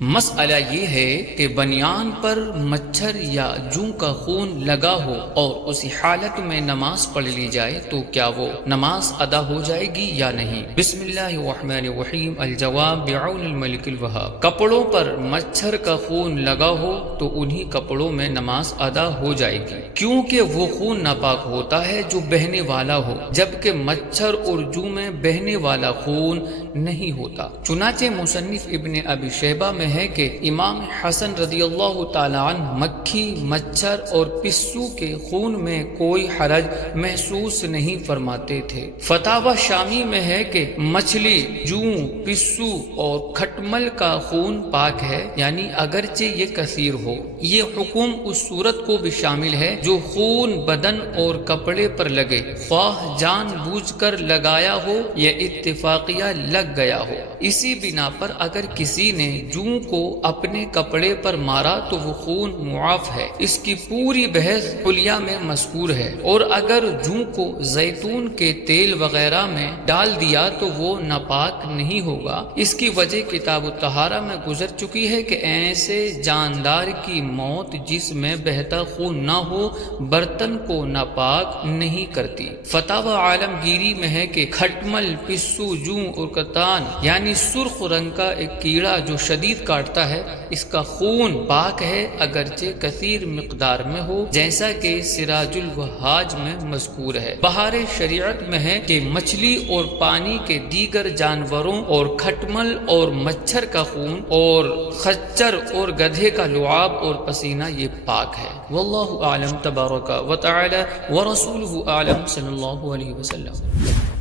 مسئلہ یہ ہے کہ بنیان پر مچھر یا جوں کا خون لگا ہو اور اسی حالت میں نماز پڑھ لی جائے تو کیا وہ نماز ادا ہو جائے گی یا نہیں؟ بسم اللہ الرحمن الرحیم۔ الجواب بعون الملک الوہاب۔ کپڑوں پر مچھر کا خون لگا ہو تو انہی کپڑوں میں نماز ادا ہو جائے گی، کیونکہ وہ خون ناپاک ہوتا ہے جو بہنے والا ہو، جبکہ مچھر اور جوں میں بہنے والا خون نہیں ہوتا۔ چنانچہ مصنف ابن ابی شیبہ میں ہے کہ امام حسن رضی اللہ تعالی عنہ مکھی، مچھر اور پسو کے خون میں کوئی حرج محسوس نہیں فرماتے تھے۔ فتاوی شامی میں ہے کہ مچھلی، جوں، پسو اور کھٹمل کا خون پاک ہے، یعنی اگرچہ یہ کثیر ہو۔ یہ حکم اس صورت کو بھی شامل ہے جو خون بدن اور کپڑے پر لگے، خواہ جان بوجھ کر لگایا ہو یا اتفاقیہ لگ گیا ہو۔ اسی بنا پر اگر کسی نے جوں کو اپنے کپڑے پر مارا تو وہ خون معاف ہے، اس کی پوری بحث حلیہ میں مذکور ہے، اور اگر جوں کو زیتون کے تیل وغیرہ میں ڈال دیا تو وہ ناپاک نہیں ہوگا۔ اس کی وجہ کتاب الطہارہ میں گزر چکی ہے کہ ایسے جاندار کی موت جس میں بہتا خون نہ ہو برتن کو ناپاک نہیں کرتی۔ فتاوی عالمگیری میں ہے کہ کھٹمل، پسو، جوں اور کتان یعنی سرخ رنگ کا ایک کیڑا جو شدید کاٹتا ہے، اس کا خون پاک ہے اگرچہ کثیر مقدار میں ہو، جیسا کہ سراج الوہاج میں مذکور ہے۔ بہار شریعت میں ہے کہ مچھلی اور پانی کے دیگر جانوروں اور کھٹمل اور مچھر کا خون اور خچر اور گدھے کا لعاب اور پسینہ یہ پاک ہے۔ واللہ اعلم تبارک و تعالی ورسولہ اعلم صلی اللہ علیہ وسلم۔